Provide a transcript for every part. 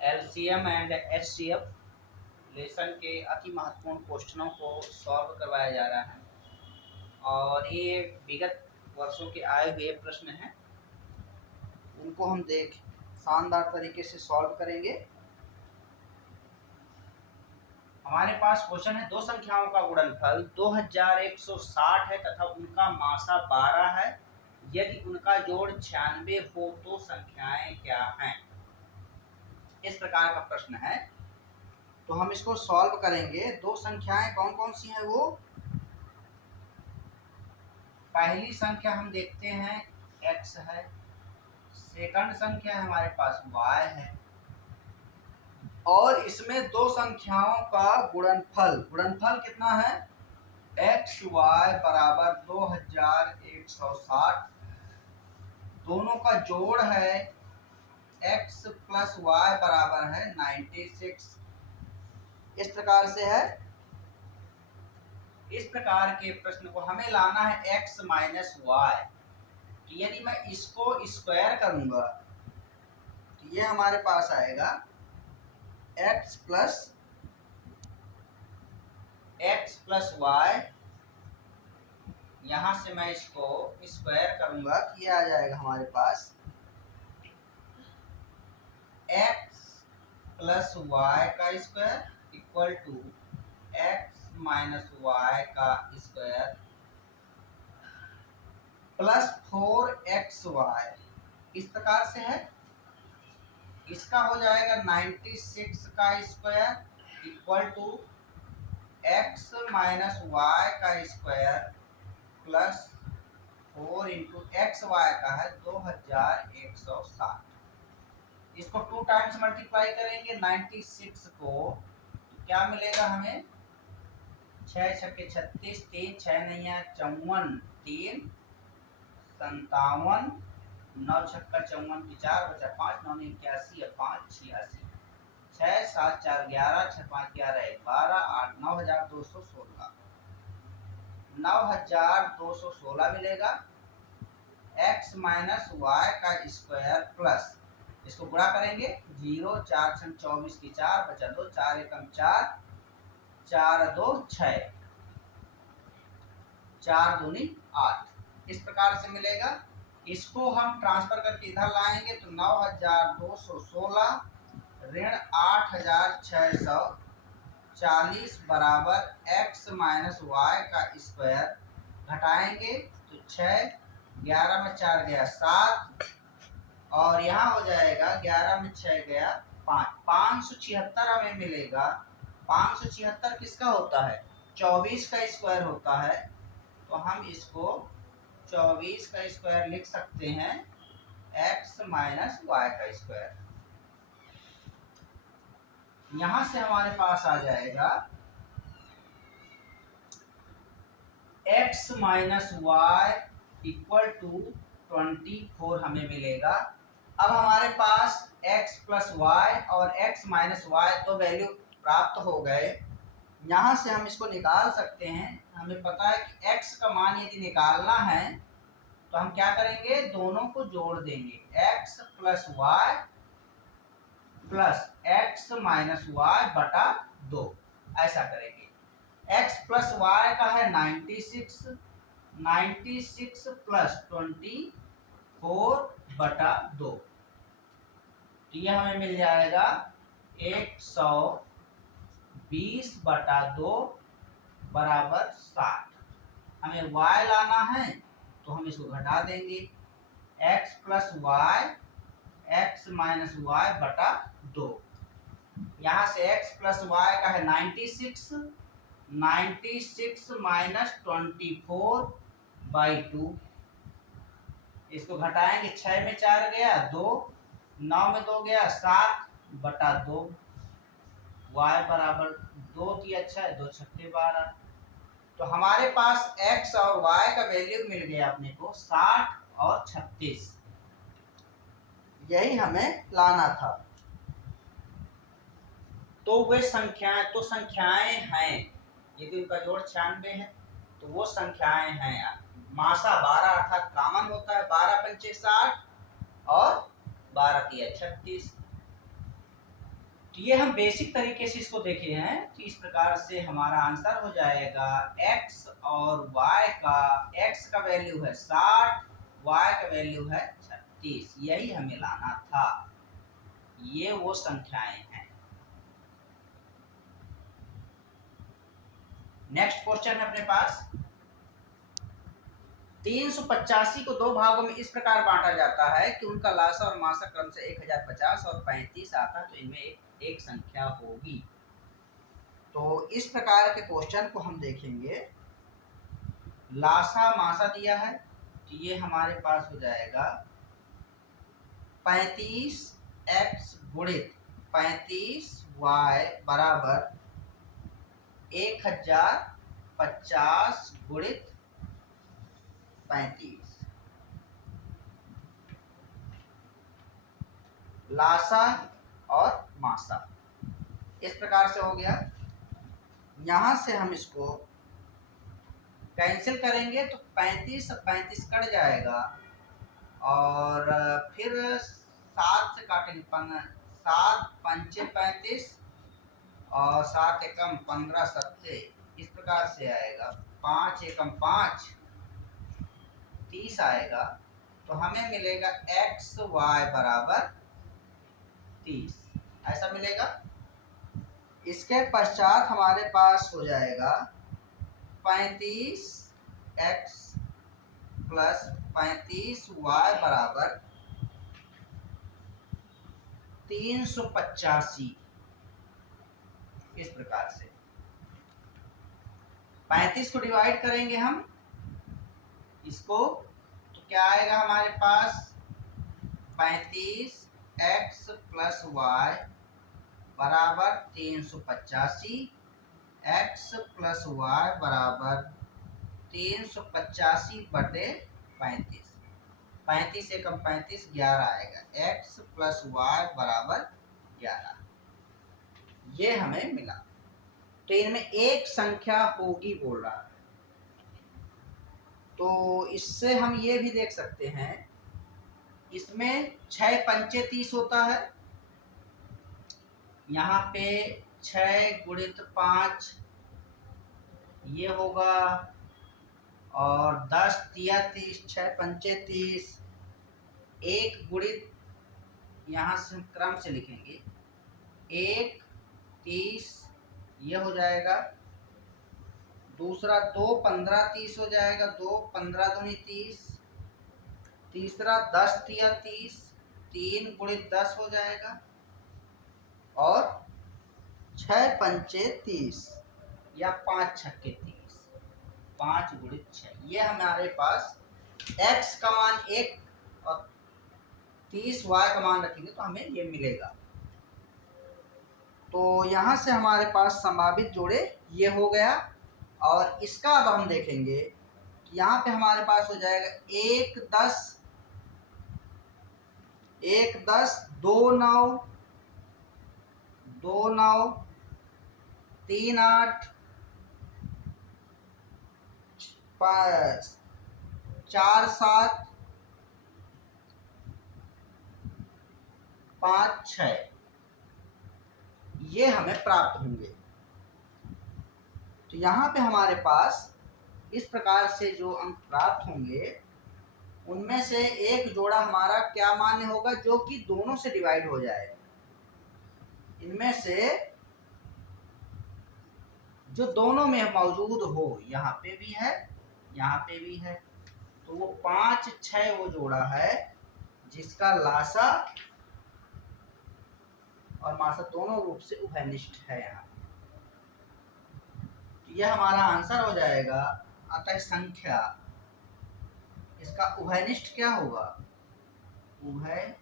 LCM and HCF lesson के अति महत्वपूर्ण क्वेश्चनों को सॉल्व करवाया जा रहा है और ये विगत वर्षों के आए हुए प्रश्न हैं, उनको हम देख शानदार तरीके से सॉल्व करेंगे। हमारे पास क्वेश्चन है, दो संख्याओं का गुणनफल 2160 है तथा उनका मासा 12 है। यदि उनका जोड़ 96 हो तो संख्याएं क्या हैं? इस प्रकार का प्रश्न है, तो हम इसको सॉल्व करेंगे। दो संख्याएं कौन कौन सी हैं? वो पहली संख्या हम देखते हैं x है, सेकंड संख्या हमारे पास y है और इसमें दो संख्याओं का गुणनफल कितना है? एक्स वाई बराबर 2160। दोनों का जोड़ है x प्लस वाई बराबर है 96। इस प्रकार से है। इस प्रकार के प्रश्न को हमें लाना है x माइनस वाई। यदि मैं इसको स्क्वायर करूंगा तो ये हमारे पास आएगा x प्लस वाई। यहां से मैं इसको स्क्वायर करूंगा तो ये आ जाएगा हमारे पास x प्लस वाई का square equal to x minus Y का स्क्वायर प्लस 4xy। इस प्रकार से है। इसका हो जाएगा 96 का square equal to x minus Y का square plus 4 into X Y का है 2160। इसको 2 टाइम्स मल्टीप्लाई करेंगे 96 को, तो क्या मिलेगा हमें? 6 छक्के 36, 3 6 नहीं है 54, 3 57, 9 छक्का 54 की 4 बचा 5, 9 81 है 5 86, 6 7 4 11, 6 5 11 12, 8 9216, 9216 मिलेगा। x माइनस वाई का स्क्वायर प्लस, इसको गुणा करेंगे 0 4 6 24 की 4 बचा 2, 4 एकम 4, 4 2 6, 4 दूनी 8। इस प्रकार से मिलेगा। इसको हम ट्रांसफर करके इधर लाएंगे तो 9216 ऋण 8640 बराबर x माइनस वाई का स्क्वायर घटाएंगे तो 6, 11 में 4 गया 7 और यहाँ हो जाएगा 11 में 6 गया 5, 576 हमें मिलेगा। 576 किसका होता है? 24 का स्क्वायर होता है। तो हम इसको 24 का स्क्वायर लिख सकते हैं x माइनस वाई का स्क्वायर। यहां से हमारे पास आ जाएगा x minus y equal to 24 हमें मिलेगा। अब हमारे पास x प्लस वाई और x माइनस वाई तो वैल्यू प्राप्त हो गए। यहाँ से हम इसको निकाल सकते हैं। हमें पता है कि x का मान यदि निकालना है तो हम क्या करेंगे? दोनों को जोड़ देंगे, x plus y plus x minus y बटा 2, ऐसा करेंगे। x प्लस वाई का है 96, 96 प्लस 24 बटा 2, तो यह हमें मिल जाएगा 120 बटा 2 बराबर 60। हमें y लाना है तो हम इसको घटा देंगे, x plus y x minus y बटा 2। यहाँ से x प्लस वाई का है 96, 96 माइनस 24 बाई 2। इसको घटाएंगे, 6 में 4 गया 2, 9 में 2 गया 7 बटा 2, y बराबर 2 दिया, अच्छा है 2 छक्के 12। तो हमारे पास x और y का वैल्यू मिल गया अपने को 60 और 36। यही हमें लाना था। तो वे संख्याएं हैं, यदि उनका जोड़ 96 है तो वो संख्याएं हैं। मासा 12 अर्थात कॉमन होता है, 12 पंचे 60 और 12 तिया 36। तो ये हम बेसिक तरीके से इसको देखे हैं। तो इस प्रकार से हमारा आंसर हो जाएगा x और y का, x का वैल्यू है 60, y का वैल्यू है 36। यही हमें लाना था। ये वो संख्याएं हैं। नेक्स्ट क्वेश्चन है अपने पास। 385 को दो भागों में इस प्रकार बांटा जाता है कि उनका लासा और मासा क्रम से 1050 और 35 आता है, तो इनमें एक संख्या होगी। तो इस प्रकार के क्वेश्चन को हम देखेंगे। लासा मासा दिया है, तो ये हमारे पास हो जाएगा 35x गुणित 35y बराबर 1050 गुणित 35। लासा और मासा इस प्रकार से हो गया। यहां से हम इसको कैंसिल करेंगे तो 35 35 कट जाएगा और फिर 7 से काटेंगे, 7 पंचे 35 और 7 एकम 15 सत्ते, इस प्रकार से आएगा। 5 एकम 5 30 आएगा। तो हमें मिलेगा एक्स वाई बराबर 30, ऐसा मिलेगा। इसके पश्चात हमारे पास हो जाएगा 35x प्लस 35y बराबर 385। इस प्रकार से 35 को डिवाइड करेंगे हम इसको, तो क्या आएगा हमारे पास 35x प्लस वाई बराबर 385, x प्लस वाई बराबर 385 बटे 35। 35 एकम 35 11 आएगा। x प्लस वाई बराबर 11, ये हमें मिला। तो इनमें एक संख्या होगी बोल रहा है। तो इससे हम ये भी देख सकते हैं, इसमें 6 पंचे 30 होता है। यहाँ पे 6 गुणित 5 ये होगा और 10 तिया 30, 6 पंचे 30। 1 गुणित, यहाँ से हम क्रम से लिखेंगे, 1 30 ये हो जाएगा। दूसरा 2 15 30 हो जाएगा, 2 15 दूनी 30। तीसरा 10 तिया 30, 3 गुणित 10 हो जाएगा और 6 पंचे 30 या 5 छक्के 30, 5 गुणित 6। ये हमारे पास x का मान 1 और 30 y का मान रखेंगे तो हमें ये मिलेगा। तो यहाँ से हमारे पास संभावित जोड़े ये हो गया। और इसका अब हम देखेंगे कि यहाँ पे हमारे पास हो जाएगा 1 10, 1 10, 2 9, 2 9, 3 8, 4 7, 5 6, ये हमें प्राप्त होंगे। तो यहाँ पे हमारे पास इस प्रकार से जो अंक प्राप्त होंगे, उनमें से एक जोड़ा हमारा क्या मान्य होगा, जो कि दोनों से डिवाइड हो जाए। इनमें से जो दोनों में मौजूद हो, यहाँ पे भी है, यहाँ पे भी है, तो वो 5 6 वो जोड़ा है जिसका लासा और मासा दोनों रूप से उभयनिष्ठ है। यहाँ तो यह हमारा आंसर हो जाएगा। अतः संख्या, इसका उभयनिष्ठ क्या होगा, उभय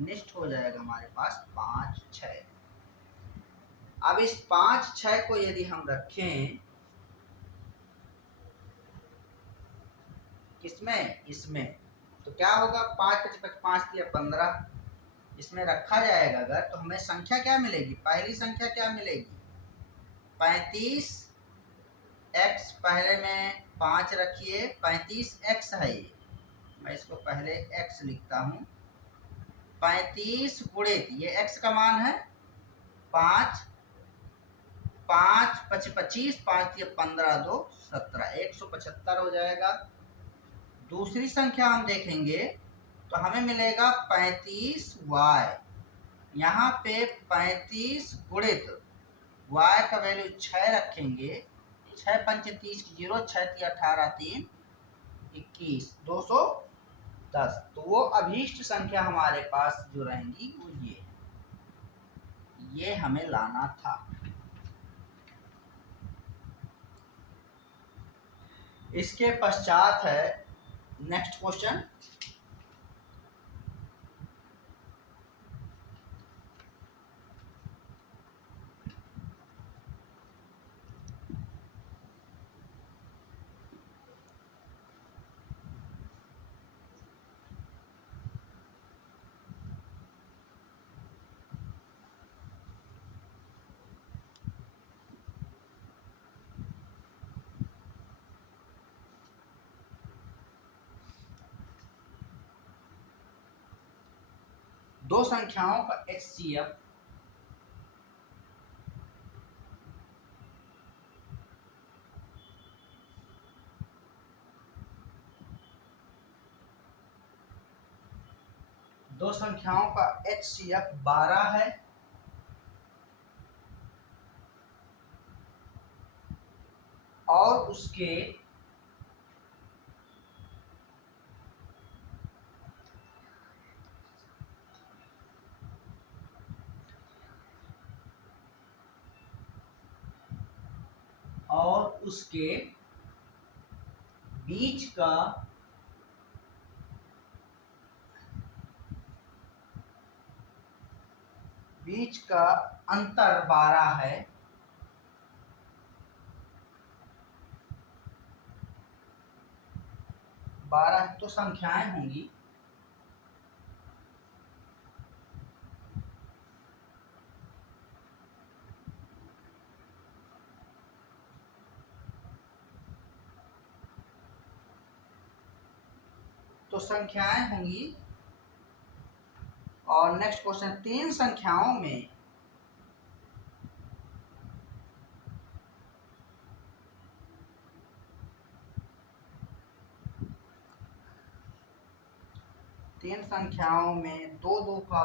निष्ठ हो जाएगा हमारे पास 5 6। अब इस 5 6 को यदि हम रखें किसमें, इसमें, तो क्या होगा, 5 5 5 दिया 15, इसमें रखा जाएगा अगर, तो हमें संख्या क्या मिलेगी, पहली संख्या क्या मिलेगी, 35 x, पहले में 5 रखिए, 35x है ये, मैं इसको पहले x लिखता हूँ। 35 गुणित, ये x का मान है 5, 5 5 25, 5 15 2 17, 175 हो जाएगा। दूसरी संख्या हम देखेंगे तो हमें मिलेगा 35y। यहाँ पे 35 गुणित y का वैल्यू 6 रखेंगे, 6 पंच 30 की 0, 6 3 18 3 21, 210। तो वो अभीष्ट संख्या हमारे पास जो रहेंगी वो ये हमें लाना था। इसके पश्चात है नेक्स्ट क्वेश्चन। दो संख्याओं का HCF दो संख्याओं का HCF 12 है और उसके बीच का अंतर 12 है। 12 तो संख्याएं होंगी। तो संख्याएं होंगी। और नेक्स्ट क्वेश्चन, तीन संख्याओं में दो दो का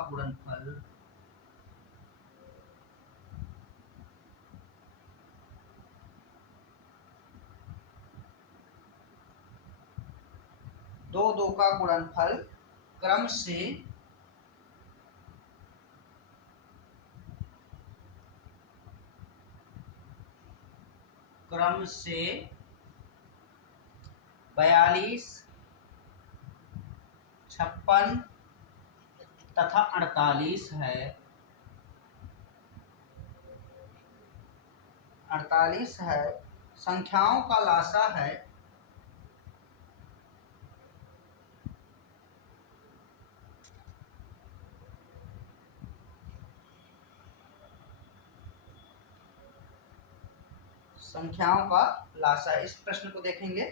गुणनफल क्रम से 42, 56 तथा 48 है। 48 है। संख्याओं का लासा है इस प्रश्न को देखेंगे।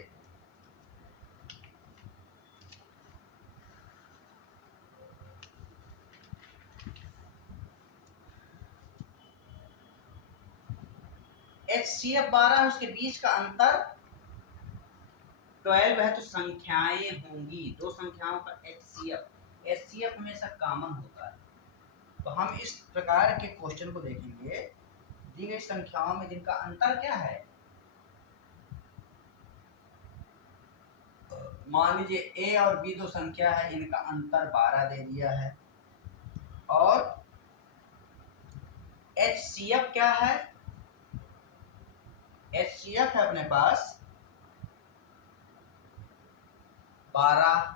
HCF 12 है, उसके बीच का अंतर 12 है, तो संख्याएं होंगी। दो संख्याओं का HCF हमेशा कॉमन होता है। तो हम इस प्रकार के क्वेश्चन को देखेंगे। दी गई संख्याओं में जिनका अंतर क्या है, मान लीजिए A और B दो संख्या है, इनका अंतर 12 दे दिया है। और HCF क्या है? HCF है अपने पास 12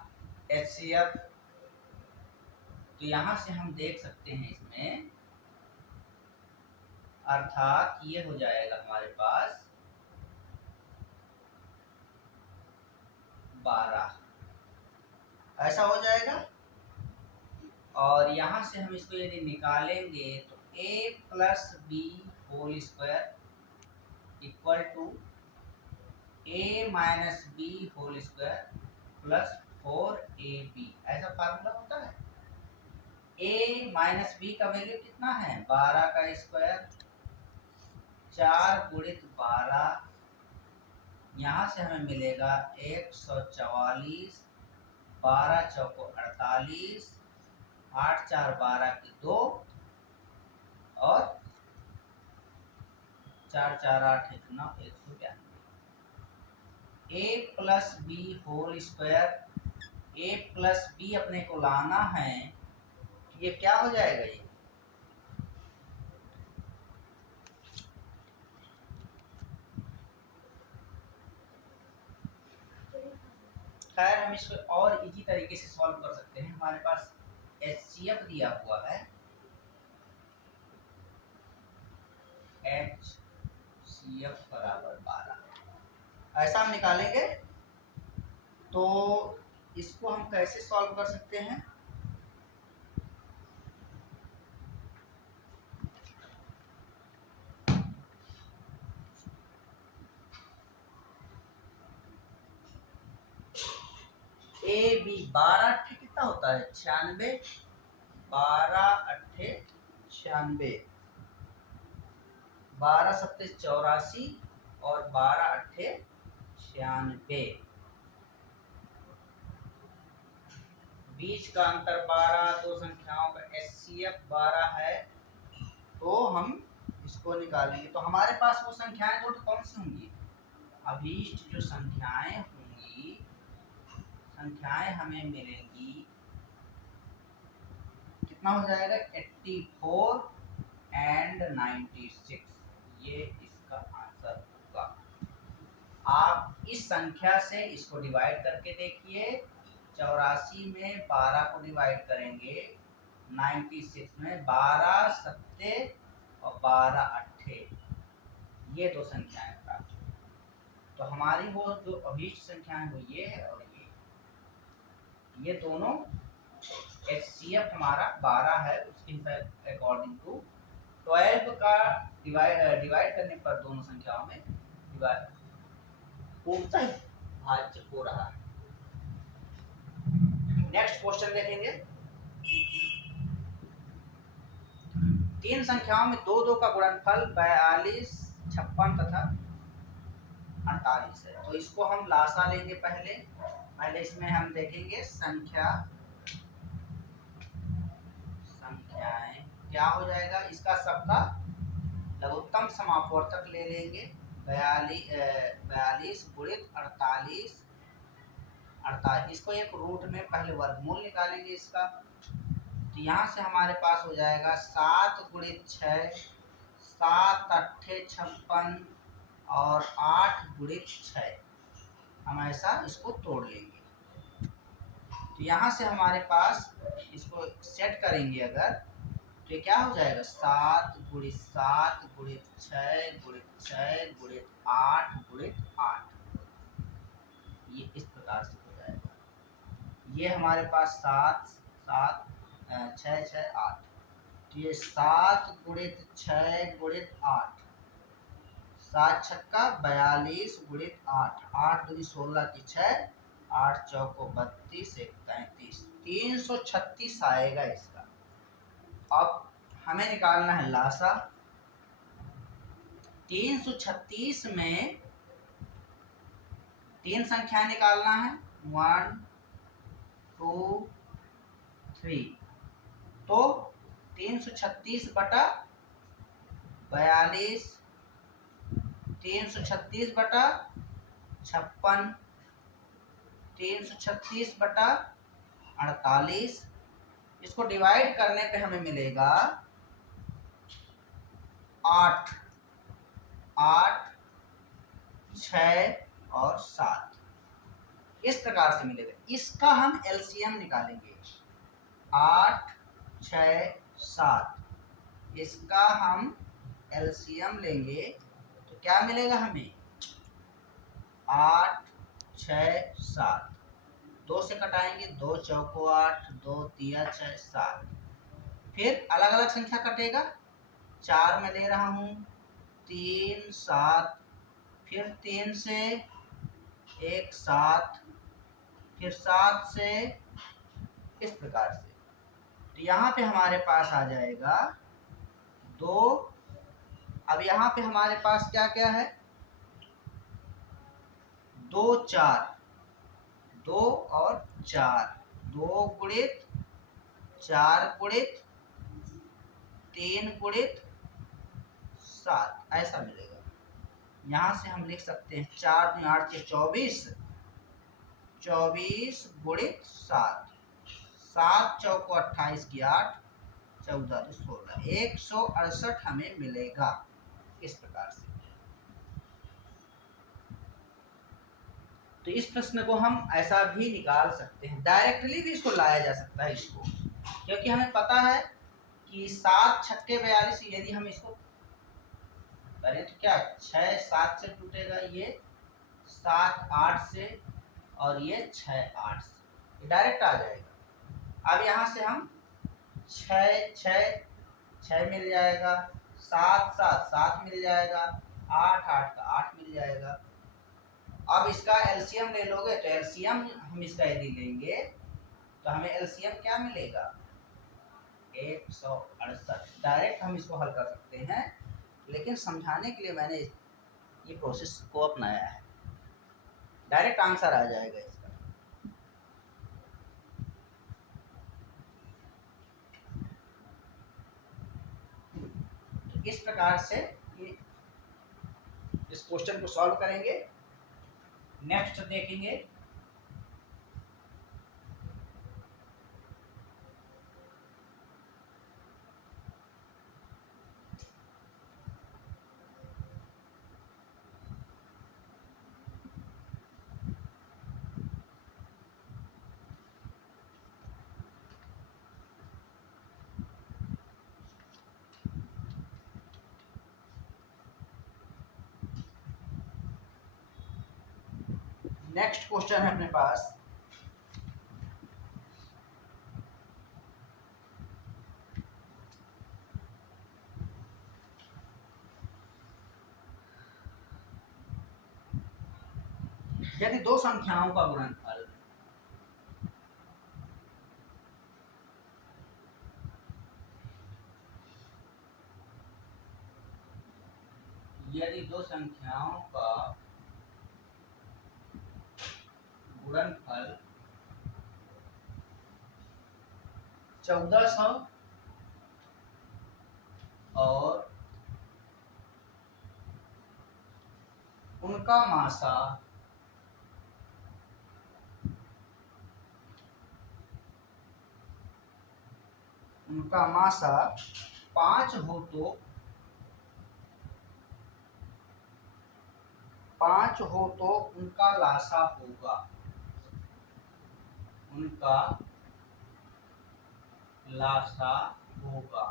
HCF। तो यहां से हम देख सकते हैं इसमें, अर्थात ये हो जाएगा हमारे पास 12, ऐसा हो जाएगा। और यहां से हम इसको यदि निकालेंगे तो a plus b whole square equal to a minus b whole square plus 4ab ऐसा फार्मूला होता है। a माइनस बी का वैल्यू कितना है 12 का स्क्वायर 4 गुणित 12, यहाँ से हमें मिलेगा 144, 12 चौको 48, 8 4 12 की 2 और 4 4 8 1 9 192। a plus b whole square, a plus b अपने को लाना है, ये क्या हो जाएगा ये खैर हम इसको और इजी तरीके से सॉल्व कर सकते हैं। हमारे पास HCF दिया हुआ है, HCF बराबर 12 ऐसा हम निकालेंगे। तो इसको हम कैसे सॉल्व कर सकते हैं, ए बी 12 अट्ठे कितना होता है 96, 12 अट्ठे 96, 12 सत्ते 84 और 12 अट्ठे 96, बीच का अंतर 12, दो संख्याओं का HCF 12 है। तो हम इसको निकालेंगे तो हमारे पास वो संख्याएं तो कौन सी होंगी, अभीष्ट जो संख्याएं होंगी, संख्याएं हमें मिलेंगी कितना हो जाएगा 84 एंड 96, ये इसका आंसर होगा। आप इस संख्या से इसको डिवाइड करके देखिए, 84 में 12 को डिवाइड करेंगे, 96 में 12 सत्ते और 12 अट्ठे, ये दो संख्याएं प्राप्त हुई। तो हमारी वो जो अभीष्ट संख्याएं वो ये है और ये दोनों HCF हमारा 12 है, उसके अकॉर्डिंग टू 12 का डिवाइड करने पर दोनों संख्याओं में डिवाइड भाज्य हो रहा है। नेक्स्ट क्वेश्चन देखेंगे, तीन संख्याओं में 2 2 का गुणनफल 42, 56 तथा 48 है। तो इसको हम लासा लेंगे। पहले इसमें हम देखेंगे संख्याएं क्या हो जाएगा, इसका सबका लघुत्तम समापवर्तक ले लेंगे, 42 गुणित 48, इसको एक रूट में पहले वर्गमूल निकालेंगे इसका। तो यहाँ से हमारे पास हो जाएगा 7 गुणित 6, 7 अट्ठे 56 और 8 गुणित 6, हम ऐसा इसको तोड़ लेंगे। तो यहाँ से हमारे पास इसको सेट करेंगे अगर, तो ये क्या हो जाएगा 7 गुणित 7 गुणित 6 गुणित 6 गुणित 8 गुणित 8, ये इस प्रकार से हो जाएगा। ये हमारे पास 7 7 6 6 8, तो ये 7 गुणित 6 गुणित 8, 7 छक्का 42 गुणित 8, 8 दूनी 16 की 6, 8 चौको 32 1 33, 336 आएगा इसका। अब हमें निकालना है लासा। 336 में तीन संख्या निकालना है 1 2 3, तो 336 बटा 42, 336 बटा 56, 336 बटा 48, इसको डिवाइड करने पे हमें मिलेगा 8 8 6 और 7, इस प्रकार से मिलेगा। इसका हम LCM निकालेंगे, 8 6 7, इसका हम LCM लेंगे तो क्या मिलेगा हमें 8 6 7, 2 से कटाएंगे, 2 चौको 8, 2 तिया 6 7, फिर अलग अलग संख्या कटेगा, 4 में दे रहा हूँ 3 7, फिर 3 से 1 7, फिर 7 से इस प्रकार से। तो यहाँ पे हमारे पास आ जाएगा 2। अब यहाँ पे हमारे पास क्या क्या है, 2 4, 2 और 4, 2 गुणित 4 गुणित 3 गुणित 7 ऐसा मिलेगा। यहाँ से हम लिख सकते हैं 4 दूनी 8 से 24, 24 गुणित 7, 7 चौको 28 की 8, 14 तो 16, 168 हमें मिलेगा इस प्रकार से। तो इस प्रश्न को हम ऐसा भी निकाल सकते हैं, डायरेक्टली भी इसको लाया जा सकता है इसको, क्योंकि हमें पता है कि 7 छक्के 42, यदि हम इसको करें तो क्या 6 7 से टूटेगा, ये 7 8 से, और ये 6 8 से, ये डायरेक्ट आ जाएगा। अब यहाँ से हम 6 6 6 मिल जाएगा, 7 7 7 मिल जाएगा, 8 8 का 8 मिल जाएगा। अब इसका एलसीएम ले लोगे तो एलसीएम हम इसका यदि लेंगे तो हमें एलसीएम क्या मिलेगा, 168। डायरेक्ट हम इसको हल कर सकते हैं, लेकिन समझाने के लिए मैंने ये प्रोसेस को अपनाया है। डायरेक्ट आंसर आ जाएगा इसका। तो इस प्रकार से इस क्वेश्चन को सॉल्व करेंगे। नेक्स्ट देखेंगे नेक्स्ट क्वेश्चन है अपने पास, यदि दो संख्याओं का गुणनफल यदि दो संख्याओं का गुणनफल 1400 और उनका मासा 5 हो तो 5 हो तो उनका लासा होगा, उनका लासा होगा,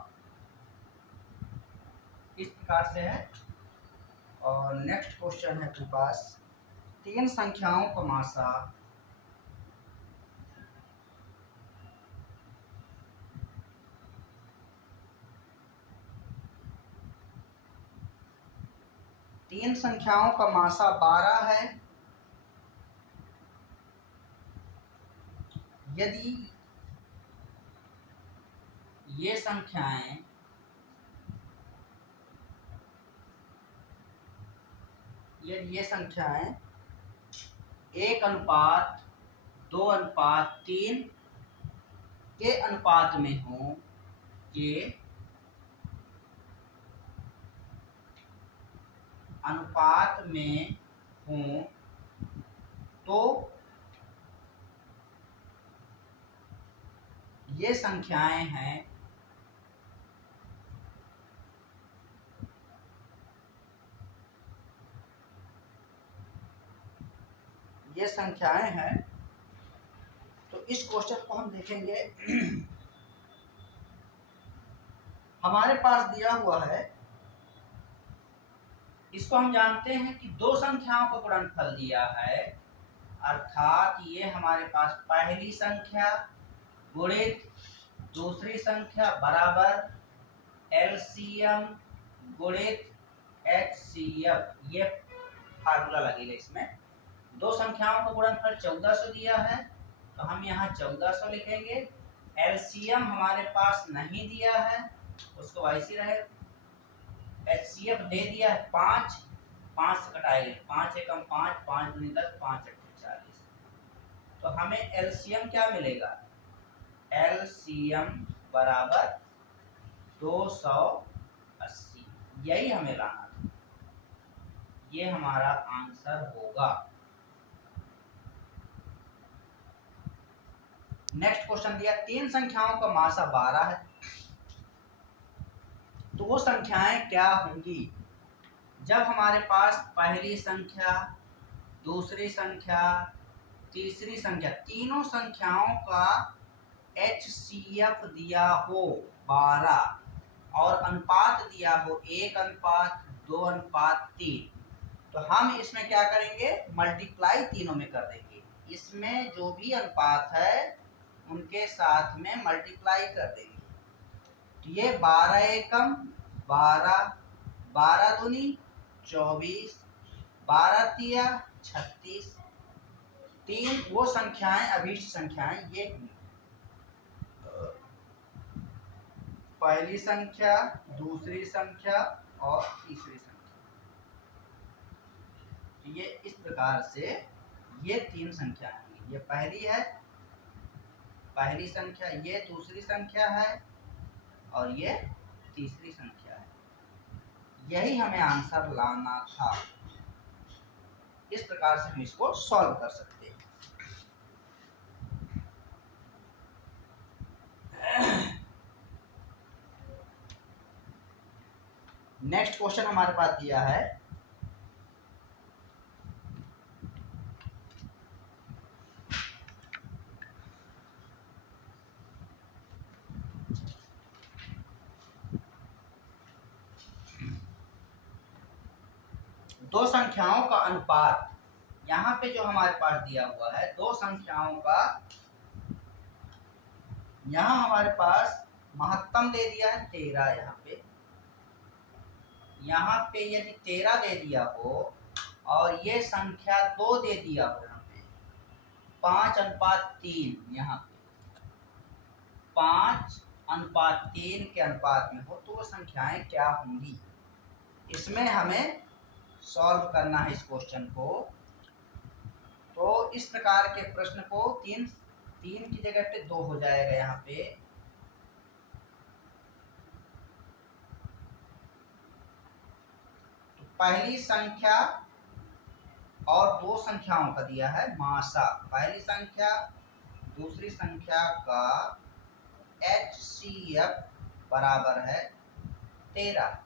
इस प्रकार से है। और नेक्स्ट क्वेश्चन है अपने पास, 3 संख्याओं का मासा 12 है, यदि ये संख्याएं यदि ये संख्याएं 1:2:3 के अनुपात में हो, के अनुपात में हो, तो ये संख्याएं हैं तो इस क्वेश्चन को हम देखेंगे। हमारे पास दिया हुआ है, इसको हम जानते हैं कि दो संख्याओं का गुणनफल दिया है, अर्थात ये हमारे पास पहली संख्या गुणित दूसरी संख्या बराबर एलसीएम गुणित एचसीएफ, ये फार्मूला लगेगा इसमें। दो संख्याओं का गुणनफल 1400 दिया है, तो हम यहाँ 1400 लिखेंगे। एलसीएम हमारे पास नहीं दिया है, उसको ऐसे रहे। एचसीएफ दे दिया है 5, 5 से कटाएंगे, 5 एकम 5, 5 दूनी 10, 5 अट्ठे 40। तो हमें एलसीएम क्या मिलेगा? एलसीएम बराबर 280, यही हमें लाना था, ये हमारा आंसर होगा। नेक्स्ट क्वेश्चन दिया, तीन संख्याओं का मासा 12 है, तो वो संख्याएं क्या होंगी जब हमारे पास पहली संख्या, दूसरी संख्या, तीसरी संख्या, तीनों संख्याओं का HCF दिया हो 12 और अनुपात दिया हो 1:2:3। तो हम इसमें क्या करेंगे? मल्टीप्लाई तीनों में कर देंगे। इसमें जो भी अनुपात है उनके साथ में मल्टीप्लाई कर देंगे। तो ये 12 एकम 12, 12 दूनी 24, 12 तिया 36, तीन वो संख्याएं अभीष्ट संख्याएं ये हुई। पहली संख्या, दूसरी संख्या और तीसरी संख्या। ये इस प्रकार से ये तीन संख्या है। ये पहली है, पहली संख्या, ये दूसरी संख्या है और ये तीसरी संख्या है। यही हमें आंसर लाना था। इस प्रकार से हम इसको सॉल्व कर सकते हैं। नेक्स्ट क्वेश्चन हमारे पास दिया है, दो संख्याओं का अनुपात। यहाँ पे जो हमारे पास दिया हुआ है दो संख्याओं का, यहाँ हमारे पास महत्तम दे दिया है 13। यहाँ पे यदि 13 दे दिया हो और ये संख्या 2 दे दिया हो, यहाँ पे 5:3, यहाँ पे 5:3 के अनुपात में हो, तो वो संख्याएं क्या होंगी? इसमें हमें सॉल्व करना है इस क्वेश्चन को। तो इस प्रकार के प्रश्न को 3 की जगह पे 2 हो जाएगा। यहाँ पे तो पहली संख्या और दो संख्याओं का दिया है मासा। पहली संख्या दूसरी संख्या का HCF बराबर है 13।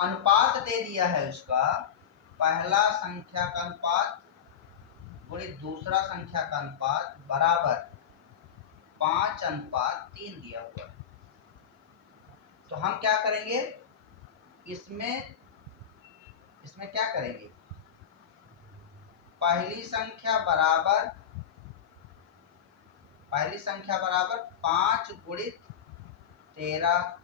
अनुपात दे दिया है उसका, पहला संख्या का अनुपात गुणित दूसरा संख्या का अनुपात बराबर 5:3 दिया हुआ है। तो हम क्या करेंगे? इसमें क्या करेंगे? पहली संख्या बराबर 5 गुणित 13,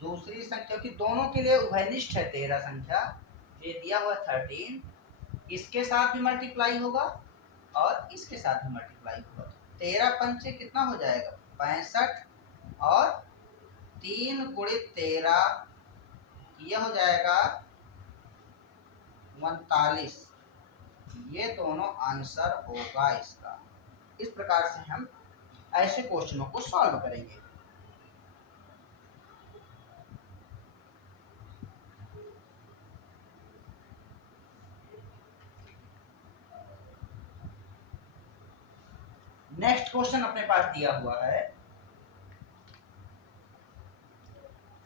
दूसरी संख्या, क्योंकि दोनों के लिए उभयनिष्ठ है 13 संख्या, ये दिया हुआ 13, इसके साथ भी मल्टीप्लाई होगा और इसके साथ भी मल्टीप्लाई होगा। 13 पंचे कितना हो जाएगा? 65 और 3 गुणित 13 यह हो जाएगा 39। ये दोनों आंसर होगा इसका। इस प्रकार से हम ऐसे क्वेश्चनों को सॉल्व करेंगे। नेक्स्ट क्वेश्चन अपने पास दिया हुआ है,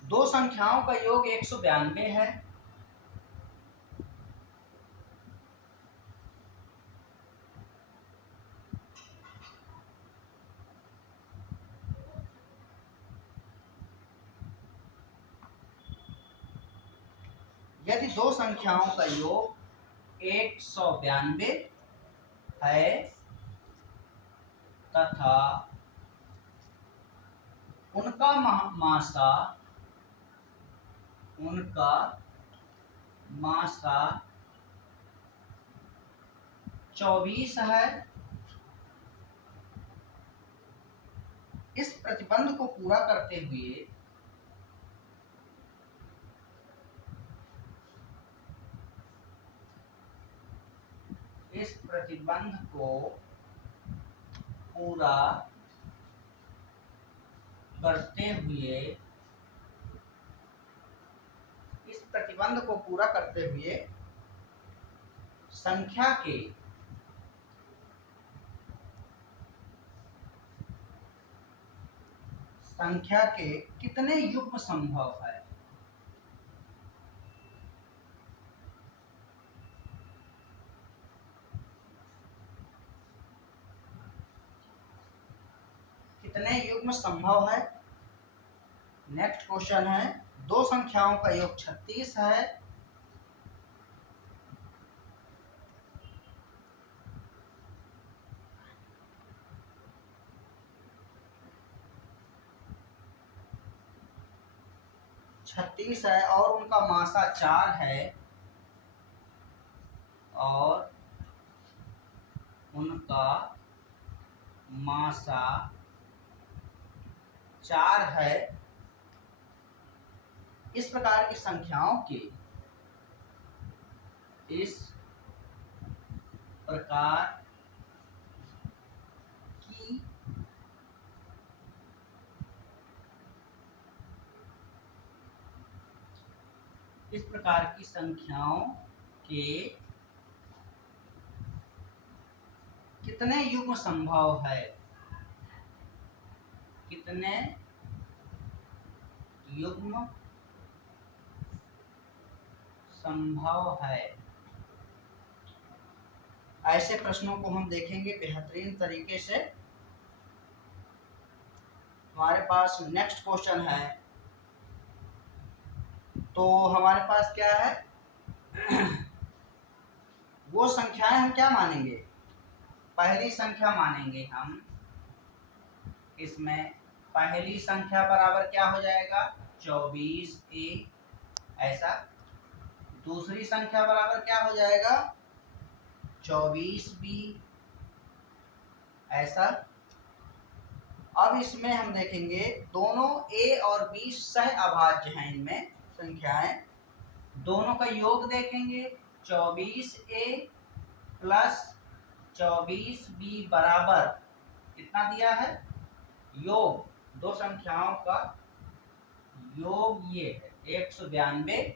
दो संख्याओं का योग 192 है। यदि दो संख्याओं का योग 192 है तथा उनका मासा 24 है, इस प्रतिबंध को पूरा करते हुए इस प्रतिबंध को पूरा करते हुए इस प्रतिबंध को पूरा करते हुए संख्या के कितने युग्म संभव है? कितने युग्म संभव है? नेक्स्ट क्वेश्चन है, दो संख्याओं का योग 36 है। और उनका मासा 4 है और उनका मासा 4 है। इस प्रकार की संख्याओं के इस प्रकार की संख्याओं के कितने युग्म संभव है? कितने युग्म संभव है? ऐसे प्रश्नों को हम देखेंगे बेहतरीन तरीके से। हमारे पास नेक्स्ट क्वेश्चन है, तो हमारे पास क्या है, वो संख्याएं हम क्या मानेंगे? पहली संख्या मानेंगे हम। इसमें पहली संख्या बराबर क्या हो जाएगा? 24a। ऐसा दूसरी संख्या बराबर क्या हो जाएगा? 24b। ऐसा अब इसमें हम देखेंगे दोनों a और b सह अभाज्य हैं। इनमें संख्याएं दोनों का योग देखेंगे। 24a प्लस 24b बराबर कितना दिया है? योग दो संख्याओं का योग ये है 192।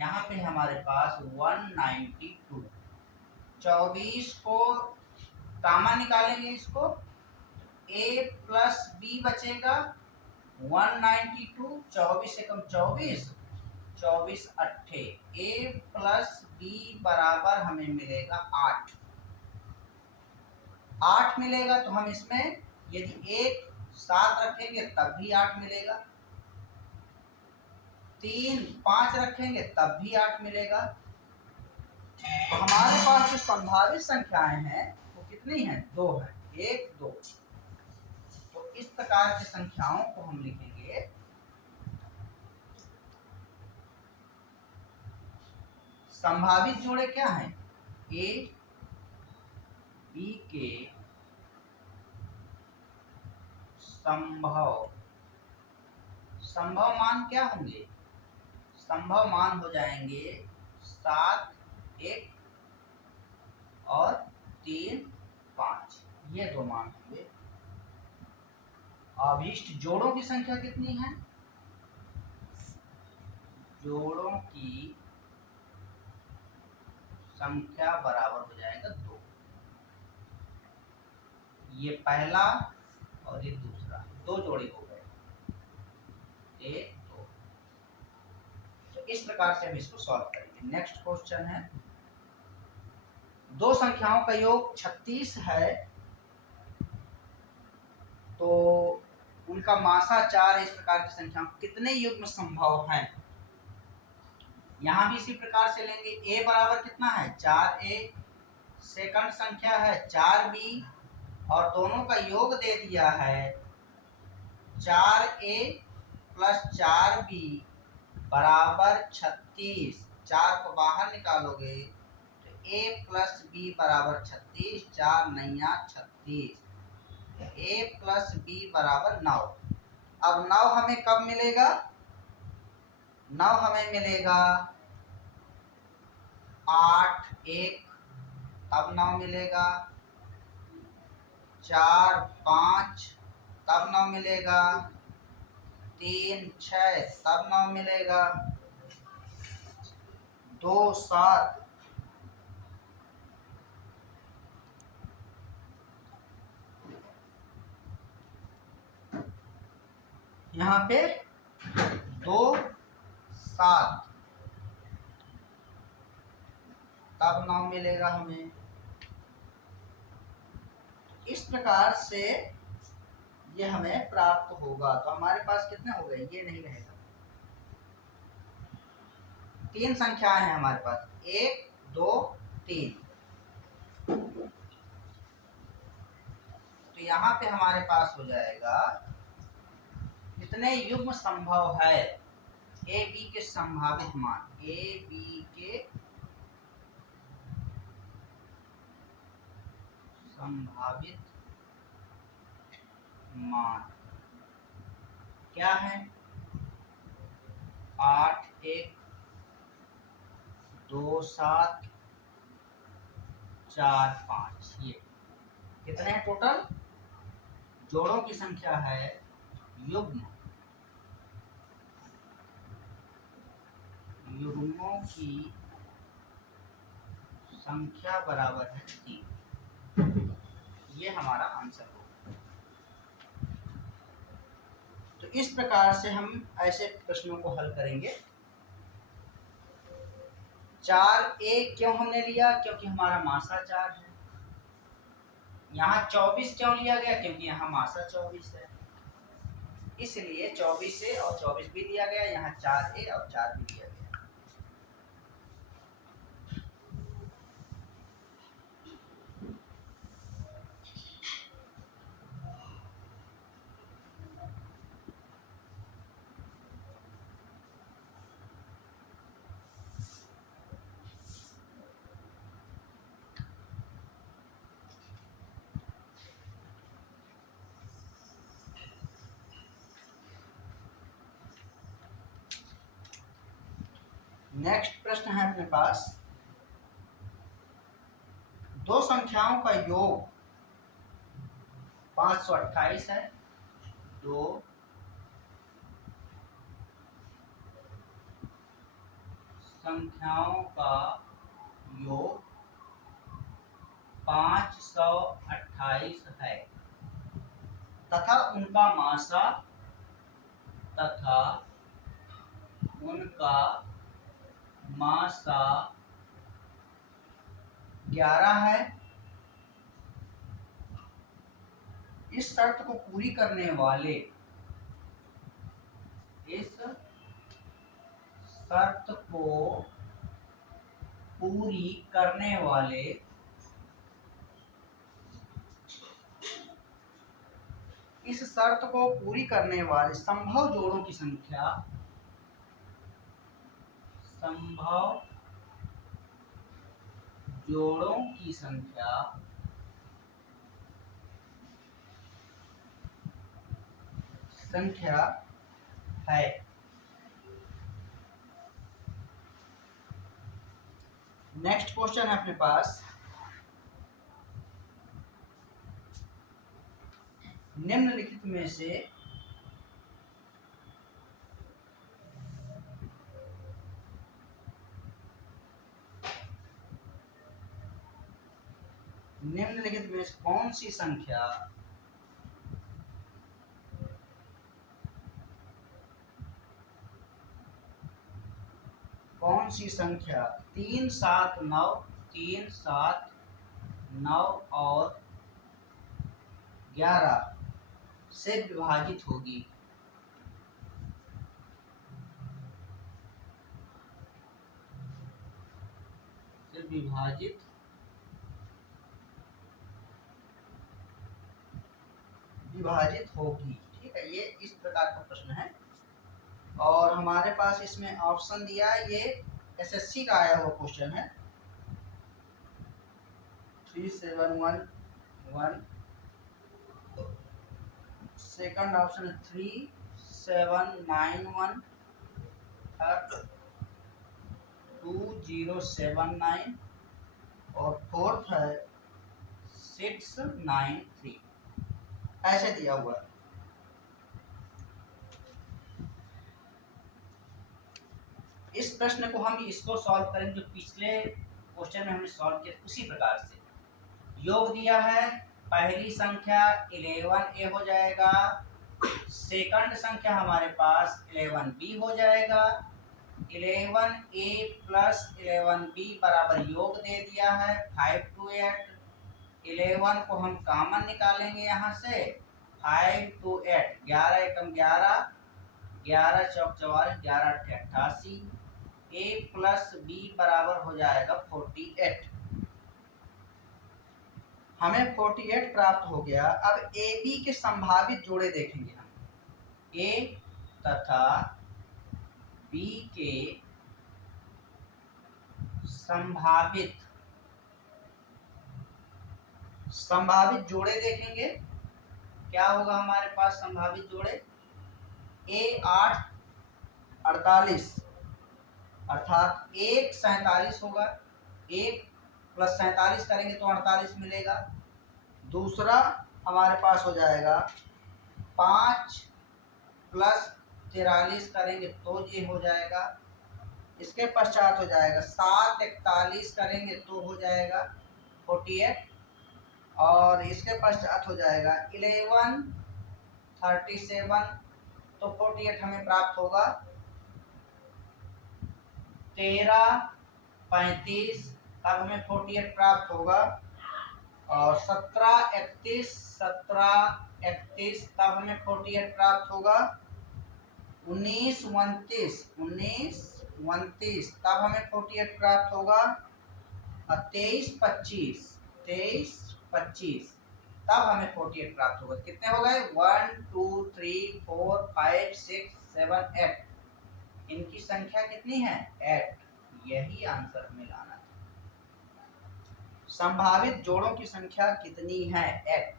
यहाँ पे हमारे पास 192। 24 को कामा निकालेंगे, इसको a प्लस b बचेगा 192। 24 से कम 24, 24 अट्ठे a प्लस b बराबर हमें मिलेगा 8। 8 मिलेगा तो हम इसमें यदि एक 7 रखेंगे तब भी 8 मिलेगा, 3 5 रखेंगे तब भी 8 मिलेगा। तो हमारे पास जो संभावित संख्याएं हैं वो कितनी हैं? 2 है, 1 2। तो इस प्रकार की संख्याओं को हम लिखेंगे संभावित जोड़े क्या हैं? a b के संभव मान क्या होंगे? संभव मान हो जाएंगे 7 1 और 3 5। ये दो मान होंगे। अभीष्ट जोड़ों की संख्या कितनी है? जोड़ों की संख्या बराबर हो जाएगा 2। ये पहला और ये दूसरा, दो जोड़े हो गए, 1 2। तो इस प्रकार से हम इसको सॉल्व करेंगे। नेक्स्ट क्वेश्चन है, दो संख्याओं का योग 36 है तो उनका मासा 4 है। इस प्रकार की संख्याओं कितने युग्म संभव हैं? यहां भी इसी प्रकार से लेंगे। a बराबर कितना है? 4a। सेकंड संख्या है 4b और दोनों का योग दे दिया है 4a प्लस 4b बराबर 36। 4 को बाहर निकालोगे तो a प्लस b बराबर 36। 4 नैया 36। a प्लस बी बराबर 9। अब 9 हमें कब मिलेगा? 9 हमें मिलेगा 8 1, तब 9 मिलेगा 4 5, तब 9 मिलेगा 3 6, तब 9 मिलेगा 2 7। यहाँ पे 2 7, तब 9 मिलेगा हमें। इस प्रकार से ये हमें प्राप्त होगा। तो हमारे पास कितने हो गए? ये नहीं रहेगा। 3 संख्याएं हैं हमारे पास, 1 2 3। तो यहाँ पे हमारे पास हो जाएगा कितने युग्म संभव है? ए बी के संभावित मान, ए बी के संभावित मान क्या है? 8 1 2 7 4 5। ये कितने हैं टोटल? जोड़ों की संख्या है, युग्म युग्मों की संख्या बराबर है 3। ये हमारा आंसर होगा। तो इस प्रकार से हम ऐसे प्रश्नों को हल करेंगे। 4a क्यों हमने लिया? क्योंकि हमारा मासा 4 है। यहाँ 24 क्यों लिया गया? क्योंकि यहाँ मासा 24 है, इसलिए 24a और 24 भी लिया गया। यहाँ 4a और 4 भी लिया गया। नेक्स्ट प्रश्न है अपने पास, दो संख्याओं का योग 528 है। दो संख्याओं का योग 528 है तथा उनका मासा 11 है। इस शर्त को पूरी करने वाले इस शर्त को पूरी करने वाले संभव जोड़ों की संख्या है। नेक्स्ट क्वेश्चन है अपने पास, निम्नलिखित में से कौन सी संख्या कौन सी संख्या 3 7 9 3 7 9 और 11 से विभाजित होगी। विभाजित होगी। ठीक है, ये इस प्रकार का प्रश्न है और हमारे पास इसमें ऑप्शन दिया है। ये एसएससी का आया हुआ क्वेश्चन है। 3711 सेकंड ऑप्शन है 3791, थर्ड 2079 और फोर्थ है 693। ऐसे दिया हुआ है। इस प्रश्न को हम इसको सॉल्व करेंगे जो पिछले क्वेश्चन में हमने सॉल्व किया उसी प्रकार से। योग दिया है, पहली संख्या 11a हो जाएगा, सेकंड संख्या हमारे पास 11b हो जाएगा, 11a प्लस 11b बराबर योग दे दिया है 5 to 8। 11 को हम कॉमन निकालेंगे यहाँ से, 5 to 8, 11 Ekam 11, 11 Chowk 44, 11 88, a plus b बराबर हो जाएगा 48। हमें 48 प्राप्त हो गया। अब ए बी के संभावित जोड़े देखेंगे हम, ए तथा बी के संभावित जोड़े देखेंगे। क्या होगा हमारे पास संभावित जोड़े, ए 8 48 अर्थात 1 47 होगा, 1 प्लस 47 करेंगे तो 48 मिलेगा। दूसरा हमारे पास हो जाएगा 5 प्लस 43 करेंगे तो ये हो जाएगा। इसके पश्चात हो जाएगा 7 41 करेंगे तो हो जाएगा 48 और इसके पश्चात हो जाएगा 11 37 तो 48 हमें प्राप्त होगा। 13 35 तब हमें 48 प्राप्त होगा और 17 31 तब हमें 48 प्राप्त होगा। 19 29 तब हमें 48 प्राप्त होगा और 23 25 तब हमें 48 प्राप्त होगा। कितने हो गए, 1 2 3 4 5 6 7 8, इनकी संख्या कितनी है 8। यही आंसर हमें लाना है। संभावित जोड़ों की संख्या कितनी है 8।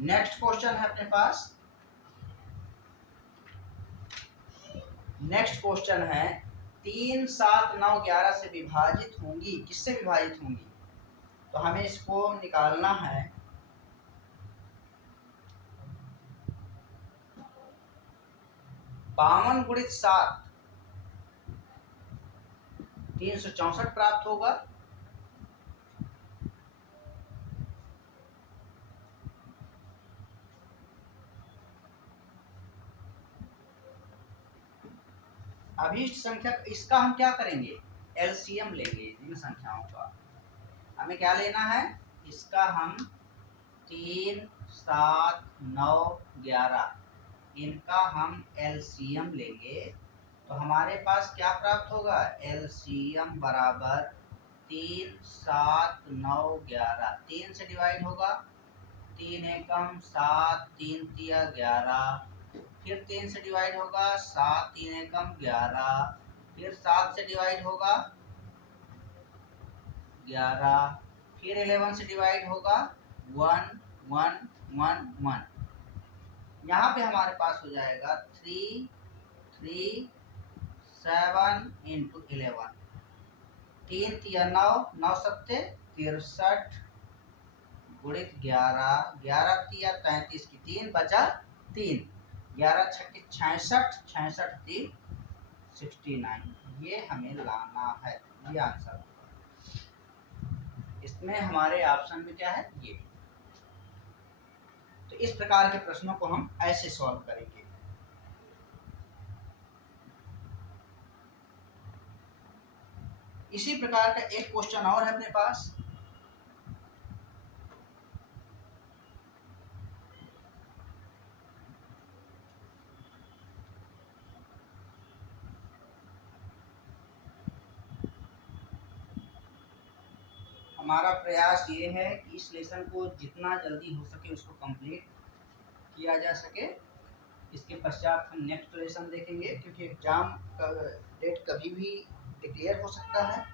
नेक्स्ट क्वेश्चन है अपने पास, नेक्स्ट क्वेश्चन है 3 7 9 11 से विभाजित होंगी, किससे विभाजित होंगी, तो हमें इसको निकालना है। बावन गुणित 7 364 प्राप्त होगा। अभीष्ट संख्या इसका हम क्या करेंगे, एलसीएम लेंगे इन संख्याओं का। हमें क्या लेना है, इसका हम 3 7 9 11 इनका हम एलसीएम लेंगे तो हमारे पास क्या प्राप्त होगा, एलसीएम बराबर 3 7 9 11, 3 से डिवाइड होगा, 3 एकम 7, 3 तिया 11, फिर 3 से डिवाइड होगा, 7 3 एकम 11, फिर 7 से डिवाइड होगा 11, फिर 11 से डिवाइड होगा 1 1 1 1। यहाँ पे हमारे पास हो जाएगा 3 3 7 इंटू 11, 3 तिया 9, 9 सत्ते 63 गुणित 11, 11 तिया 33 की 3 बचा 3, 11 छक्के 66, 66 3 69। ये हमें लाना है, ये आंसर। इसमें हमारे ऑप्शन में क्या है, ये। तो इस प्रकार के प्रश्नों को हम ऐसे सॉल्व करेंगे। इसी प्रकार का एक क्वेश्चन और है अपने पास, हमारा प्रयास ये है कि इस लेसन को जितना जल्दी हो सके उसको कंप्लीट किया जा सके। इसके पश्चात हम नेक्स्ट लेसन देखेंगे क्योंकि एग्जाम का डेट कभी भी डिक्लेयर हो सकता है।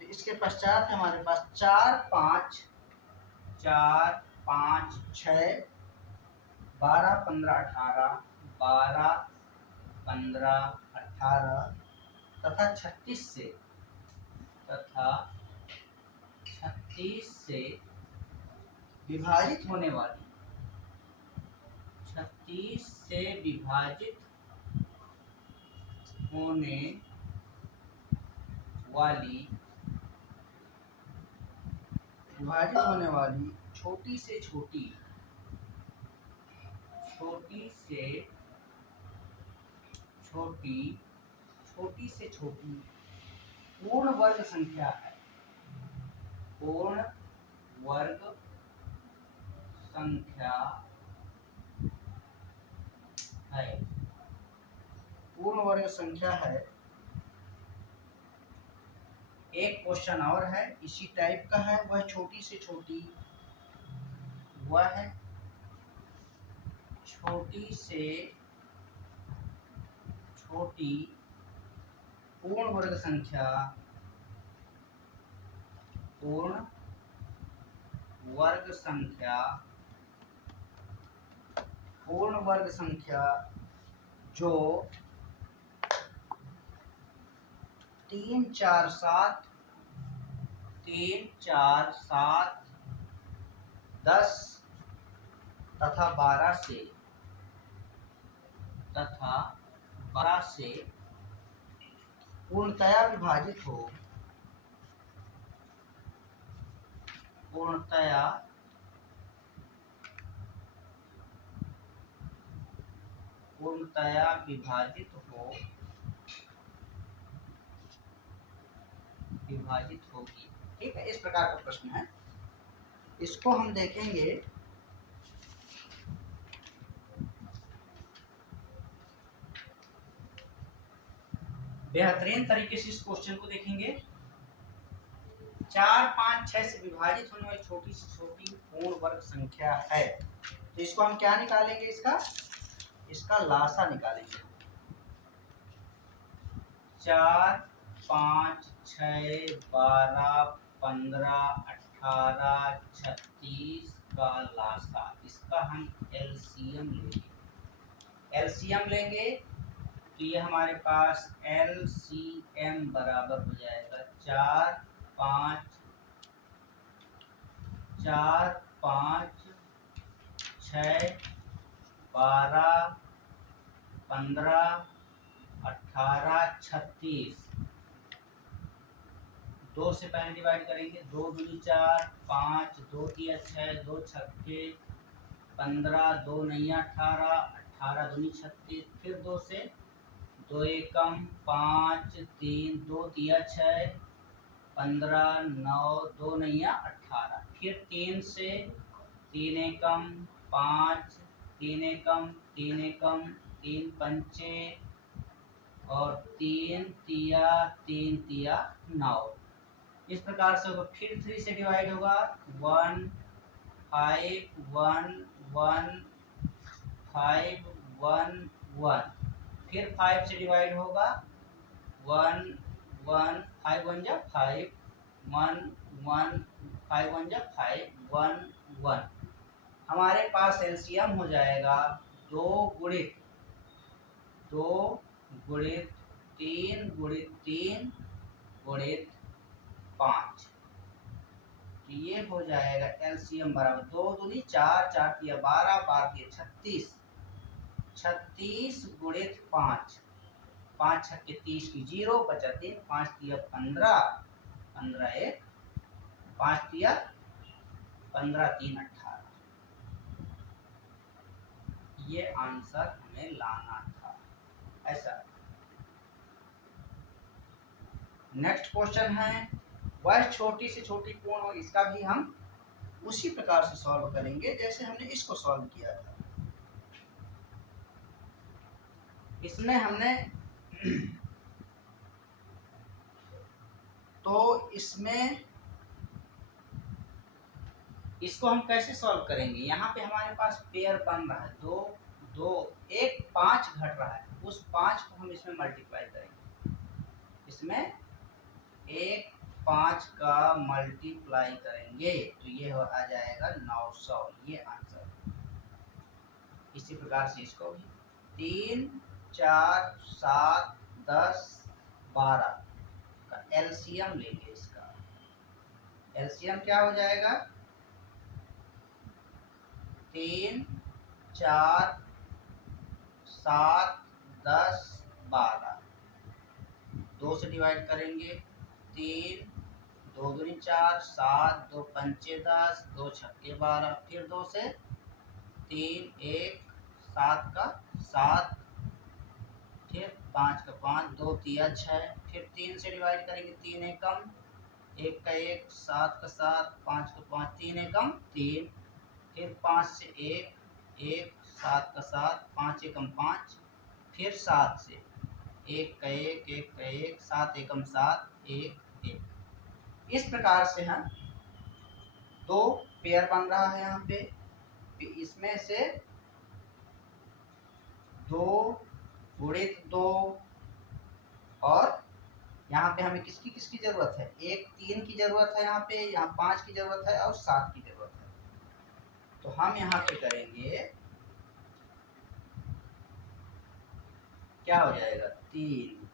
तो इसके पश्चात हमारे पास 4 5 4 5 6 12 15 18 12 15 18 तथा 36 से विभाजित होने वाली 36 से विभाजित होने वाली छोटी से छोटी पूर्ण वर्ग संख्या है। पूर्ण वर्ग संख्या है। एक क्वेश्चन और है इसी टाइप का है, वह छोटी से छोटी पूर्ण वर्ग संख्या जो 3 4 7 10 तथा 12 से पूर्णतया विभाजित हो। विभाजित होगी। ठीक है, इस प्रकार का प्रश्न है। इसको हम देखेंगे बेहतरीन तरीके से। इस क्वेश्चन को देखेंगे 4 5 6 से विभाजित होने वाली छोटी से छोटी पूर्ण वर्ग संख्या है। तो इसको हम क्या निकालेंगे, इसका लासा निकालेंगे। 4 5 6 12 15 18 36 का लासा, इसका हम एलसीएम लेंगे। तो ये हमारे पास एलसीएम बराबर हो जाएगा 4 5 6 12 15 18 36। 2 से पहले डिवाइड करेंगे, 2 दूनी 4 5 2 तिया 6 2 छक्के 15 2 नैया 18 18 दूनी 36। फिर 2 से 2 एकम 5 3 2 तिया 6 15 9 2 नैया 18। फिर 3 से 3 एकम 5 3 एकम 3 एकम 3 पंचे और 3 तिया 3 तिया 9। इस प्रकार से होगा। फिर 3 से डिवाइड होगा 1 5 1 1 5 1 1। फिर 5 से डिवाइड होगा 1 1 5 1 जा 5 1 1 5 1 जा 5 1 1। हमारे पास एलसीएम हो जाएगा 2 गुणित 3 गुणित 3 गुणित 5। तो ये हो जाएगा एलसीएम बराबर 2 दूनी 4 4 तिया 12 12 तिया 36 36 गुणित 5 5 छक्के 30 की 0 बचा 3 5 तिया 15 15 1 5 तिया 15 3 18। ये आंसर हमें लाना था ऐसा। नेक्स्ट क्वेश्चन है वह छोटी से छोटी पूर्ण, इसका भी हम उसी प्रकार से सॉल्व करेंगे जैसे हमने इसको सॉल्व किया था। इसमें हमने तो इसमें इसको हम कैसे सॉल्व करेंगे। यहाँ पे हमारे पास पेयर बन रहा है 2 2 1 5 घट रहा है, उस 5 को हम इसमें मल्टीप्लाई करेंगे। इसमें 1 5 का मल्टीप्लाई करेंगे तो ये आ जाएगा 900, ये आंसर। इसी प्रकार से इसको भी 3, 4, 7, 10, 12 का एलसीएम लेंगे। इसका एलसीएम क्या हो जाएगा? 3, 4, 7, 10, 12 2 से डिवाइड करेंगे। 3, 2 दूनी 4, 7, 2 पंचे 10, 2 छक्के 12, फिर 2 से 3, 1, 7 का 7, फिर 5 का 5, 2 तिया 6, फिर 3 से डिवाइड करेंगे। 3 एकम 1 का 1, 7 का 7, 5 का 5, 3 एकम 3, फिर 5 से 1, 1, 7 का 7, 5 एकम 5, फिर 7 से 1 का 1, 1 का 1, 7 एकम 7, 1, 1। इस प्रकार से हम 2 पेयर बन रहा है यहाँ पे। इसमें से 2 गुणित 2 और यहाँ पे हमें किसकी किसकी जरूरत है? एक 3 की जरूरत है, यहाँ 5 की जरूरत है और 7 की जरूरत है। तो हम यहाँ पे करेंगे, क्या हो जाएगा? 3,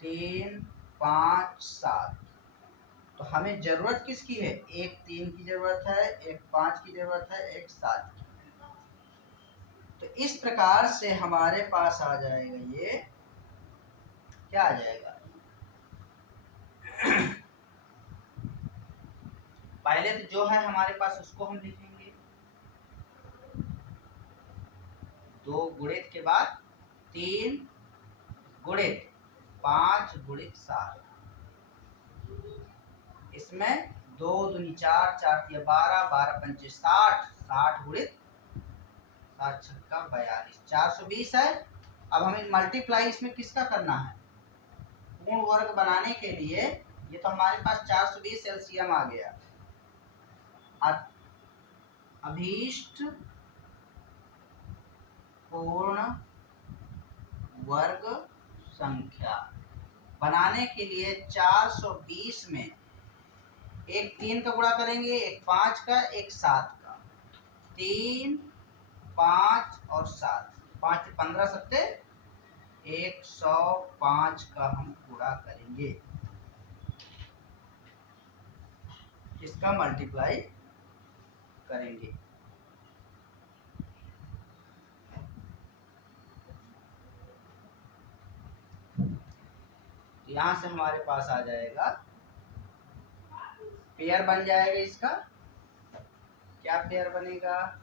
3, 5, 7। तो हमें जरूरत किसकी है? एक 3 की जरूरत है, एक 5 की जरूरत है, एक 7 की। तो इस प्रकार से हमारे पास आ जाएगा, ये क्या आ जाएगा? पहले तो जो है हमारे पास उसको हम लिखेंगे। 2 गुणित के बाद 3 गुणित 5 गुणित 7। इसमें 2 दूनी 4, 4 तिया 12, 12 पंचे 60, 60 गुणित 7 छक्का 42, 420 है। अब हमें मल्टीप्लाई इसमें किसका करना है? पूर्ण वर्ग बनाने के लिए ये तो हमारे पास 420 एलसीएम आ गया। अभीष्ट पूर्ण वर्ग संख्या बनाने के लिए 420 में एक 3 का गुणा करेंगे, एक 5 का, एक 7 का। 3, 5 और 7, 5 15 सत्ते 105 का हम गुणा करेंगे। इसका मल्टीप्लाई करेंगे। यहाँ से हमारे पास आ जाएगा, पेयर बन जाएगा। इसका क्या पेयर बनेगा?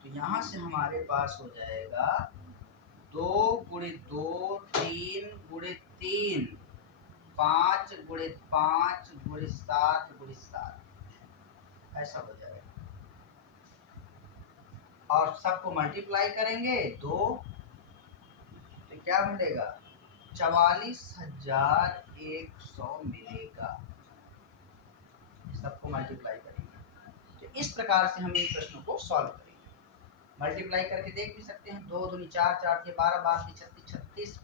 तो यहाँ से हमारे पास हो जाएगा 2 गुणित 2, 3 गुणित 3, 5 गुणित 5 गुणित 7 गुणित 7, ऐसा हो जाएगा। और सबको मल्टीप्लाई करेंगे 2, तो क्या मिलेगा? 44,100 मिलेगा। सबको मल्टीप्लाई करेंगे। तो इस प्रकार से हम इन प्रश्नों को सॉल्व करेंगे। मल्टीप्लाई करके देख भी सकते हैं। 2 दूनी 4, 4 के 12, 12 के 36,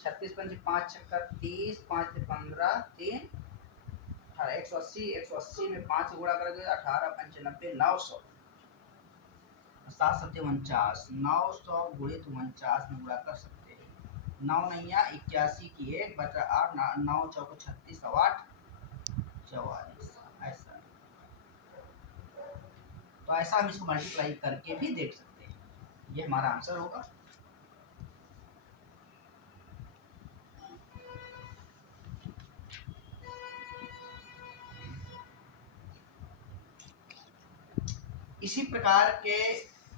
36 पंचे 5 छक्का 30, 5 से 15, 3 18, 180, 180 में 5 से गुणा करेंगे 18 पंचे 90, 900, 7 सत्ते 49, 900 गुणित 49 में गुणा कर सकते हैं। 9 नैया 81 की 1 बचा 8, 9 चौको 36, 8 44, ऐसा। तो ऐसा हम इसको मल्टीप्लाई करके भी देख सकते हैं। ये हमारा आंसर होगा। इसी प्रकार के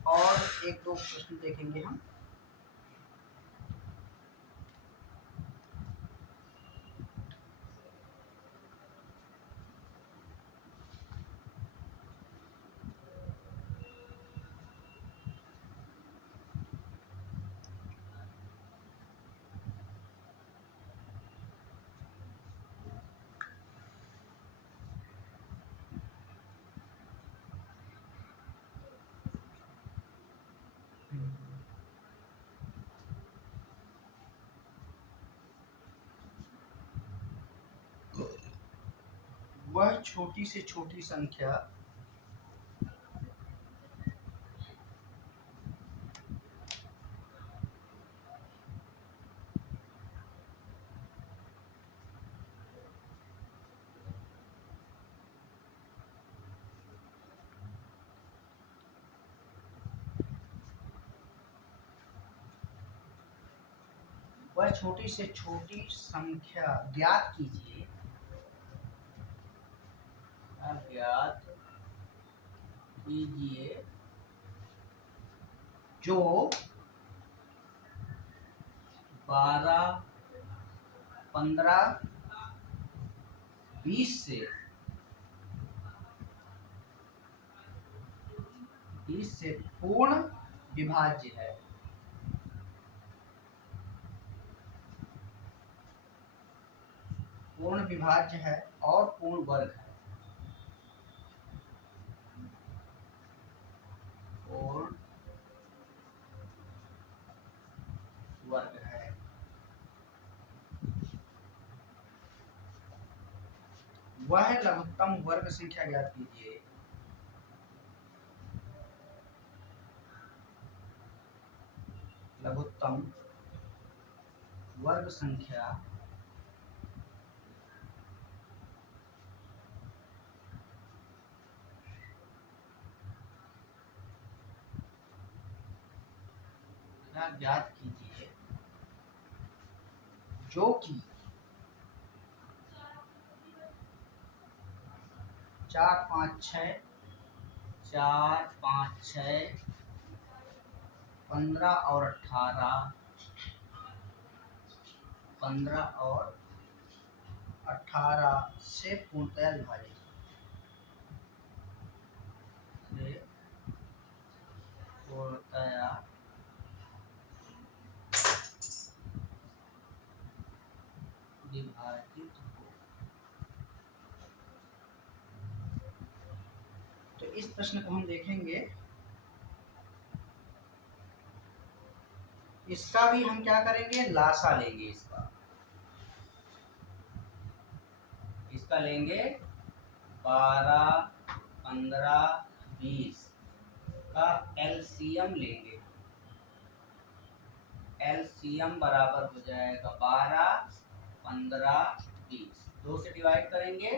और एक दो प्रश्न देखेंगे हम। वह छोटी से छोटी संख्या वह छोटी से छोटी संख्या ज्ञात कीजिए, ज्ञात कीजिए जो 12, 15, 20 से पूर्ण विभाज्य है। पूर्ण विभाज्य है और पूर्ण वर्ग है। पूर्ण वर्ग है। वह लघुत्तम वर्ग संख्या ज्ञात कीजिए लघुत्तम वर्ग संख्या ज्ञात कीजिए जो कि 4, 5, 6, 4, 5, 6, 15 और 18, 15 और 18 से पूर्णतया विभाजित हो। तो इस प्रश्न को हम देखेंगे। इसका भी हम क्या करेंगे, लासा लेंगे। इसका लेंगे 12, 15, 20 का एलसीएम लेंगे। एलसीएम बराबर हो जाएगा 12, 15, 20। 2 से डिवाइड करेंगे,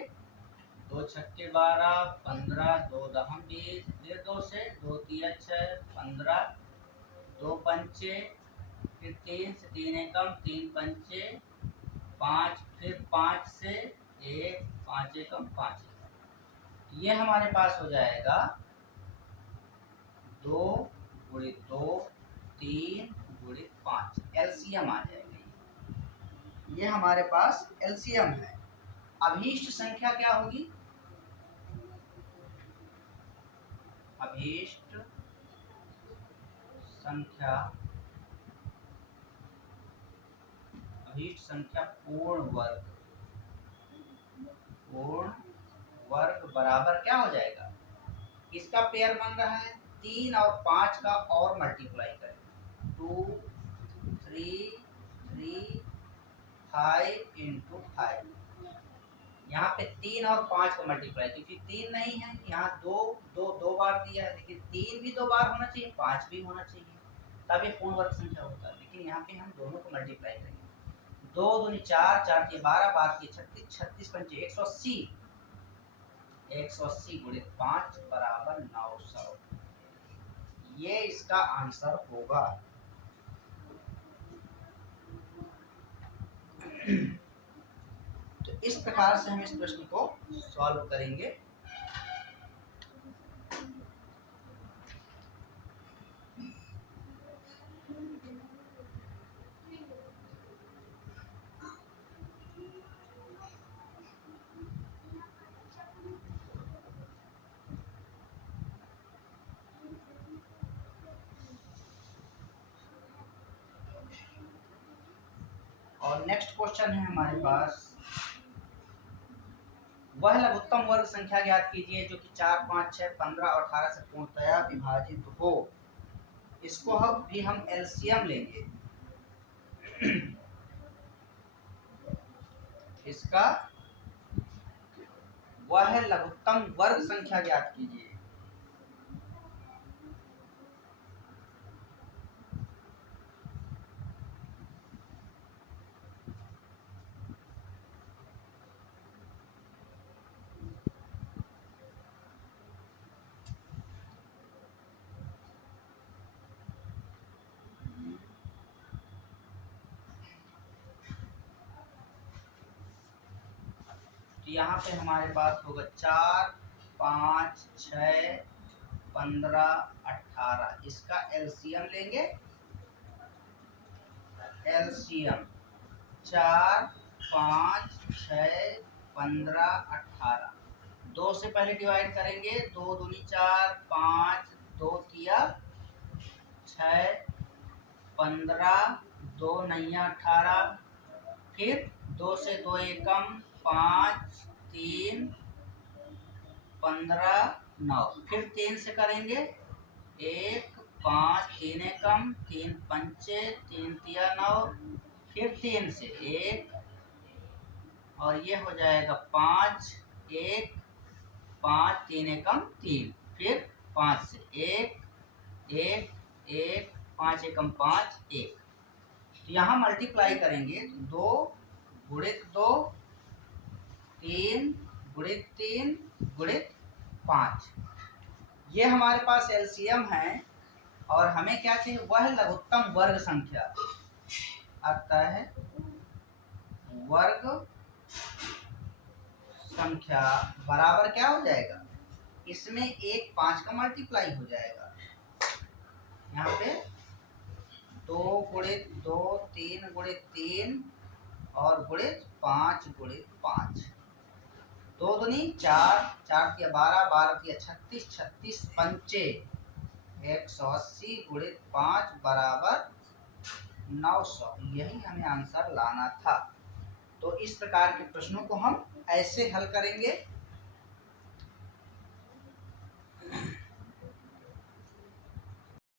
2 छक्के 12, 15, 2 दहम 20, फिर 2 से, 2 तिया 6, 15, 2 पंचे, फिर 3 से, 3 एकम, 3 पंचे 5, फिर 5 से 1, 5 एकम 5। ये हमारे पास हो जाएगा 2 गुणित 2, 3 गुणित 5। एलसीएम आ जाएगा। ये हमारे पास एलसीएम है। अभीष्ट संख्या क्या होगी? अभीष्ट संख्या पूर्ण वर्ग बराबर क्या हो जाएगा? इसका पेयर बन रहा है 3 और 5 का और मल्टीप्लाई करें, 2, 3, 3, 5 इंटू 5। यहाँ पे 3 और 5 का मल्टीप्लाई, क्योंकि 3 नहीं है यहाँ, 2 बार दिया है, लेकिन 3 भी 2 बार होना चाहिए, 5 भी होना चाहिए, तब ये पूर्ण वर्ग संख्या होता है। लेकिन यहाँ पे हम दोनों को मल्टीप्लाई करेंगे। 2 दूनी 4, 4 के 12, 12 के 36, 36 पंचे 180, 180 गुणित 5 बराबर 900। ये इसका आंसर होगा। तो इस प्रकार से हम इस प्रश्न को सॉल्व करेंगे। और नेक्स्ट क्वेश्चन है हमारे पास, वह लघुत्तम वर्ग संख्या ज्ञात कीजिए जो कि 4, 5, 6, 15 और 18 से पूर्णतया विभाजित हो। इसको हम एलसीएम लेंगे। इसका वह लघुत्तम वर्ग संख्या ज्ञात कीजिए। तो यहाँ पे हमारे पास होगा 4, 5, 6, 15, 18। इसका एलसीएम लेंगे। एलसीएम 4, 5, 6, 15, 18। 2 से पहले डिवाइड करेंगे। 2 दूनी 4, 5, 2 तिया 6, 15, 2 नैया 18। फिर 2 से 2 एकम 5, 3, 15, 9। फिर 3 से करेंगे। 1, 5, 3 एकम 3 पंचे 3 तिया 9। फिर 3 से 1 और ये हो जाएगा 5, 1, 5, 3 एकम 3। फिर 5 से 1, 1, 1, 5 एकम 5, 1। तो यहाँ मल्टीप्लाई करेंगे। 2 गुणित 2, 3 गुणित 3 गुणित 5। ये हमारे पास एलसीएम है और हमें क्या चाहिए? वह लघुत्तम वर्ग संख्या। अतः वर्ग संख्या बराबर क्या हो जाएगा? इसमें 1 5 का मल्टीप्लाई हो जाएगा। यहाँ पे 2 गुणित 2, 3 गुणित 3 और गुणित 5 गुणित 5। 2 दूनी 4, 4 तिया 12, 12 तिया 36, 36 पंचे 180 गुणित 5 बराबर 900। यही हमें आंसर लाना था। तो इस प्रकार के प्रश्नों को हम ऐसे हल करेंगे।